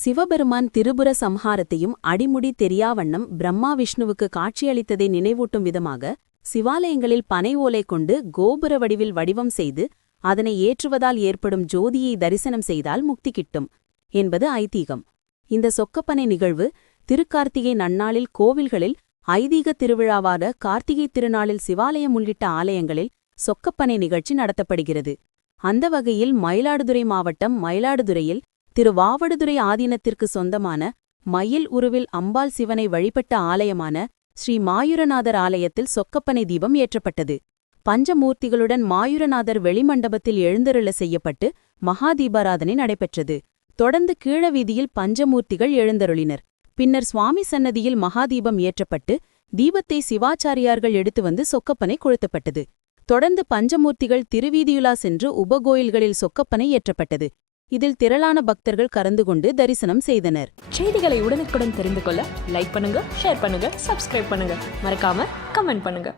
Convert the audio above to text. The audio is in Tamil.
சிவபெருமான் திருபுர சம்ஹாரத்தையும் அடிமுடி தெரியாவண்ணம் பிரம்மா விஷ்ணுவுக்கு காட்சியளித்ததை நினைவூட்டும் விதமாக சிவாலயங்களில் பனை ஓலை கொண்டு கோபுர வடிவில் வடிவம் செய்து அதனை ஏற்றுவதால் ஏற்படும் ஜோதியை தரிசனம் செய்தால் முக்தி கிட்டும் என்பது ஐதீகம். இந்த சொக்கப்பனை நிகழ்வு திருக்கார்த்திகை நன்னாளில் கோவில்களில் ஐதீக திருவிழாவாக கார்த்திகை திருநாளில் சிவாலயம் உள்ளிட்ட ஆலயங்களில் சொக்கப்பனை நிகழ்ச்சி நடத்தப்படுகிறது. அந்த வகையில் மயிலாடுதுறை மாவட்டம் மயிலாடுதுறையில் திரு வாவடுதுறை ஆதீனத்திற்கு சொந்தமான மயில் உருவில் அம்பாள் சிவனை வழிபட்ட ஆலயமான ஸ்ரீ மாயூரநாதர் ஆலயத்தில் சொக்கப்பனை தீபம் ஏற்றப்பட்டது. பஞ்சமூர்த்திகளுடன் மாயூரநாதர் வெளிமண்டபத்தில் எழுந்தருள செய்யப்பட்டு மகாதீபாராதனை நடைபெற்றது. தொடர்ந்து கீழவீதியில் பஞ்சமூர்த்திகள் எழுந்தருளினர். பின்னர் சுவாமி சன்னதியில் மகாதீபம் ஏற்றப்பட்டு தீபத்தை சிவாச்சாரியார்கள் எடுத்து வந்து சொக்கப்பனை கொளுத்தப்பட்டது. தொடர்ந்து பஞ்சமூர்த்திகள் திருவீதியுலா சென்று உபகோயில்களில் சொக்கப்பனை ஏற்றப்பட்டது. இதில் திரளான பக்தர்கள் கலந்து கொண்டு தரிசனம் செய்தனர். செய்திகளை உடனுக்குடன் தெரிந்து கொள்ள லைக் பண்ணுங்க ஷேர் பண்ணுங்க சப்ஸ்கிரைப் பண்ணுங்க. மறக்காம கமெண்ட் பண்ணுங்க.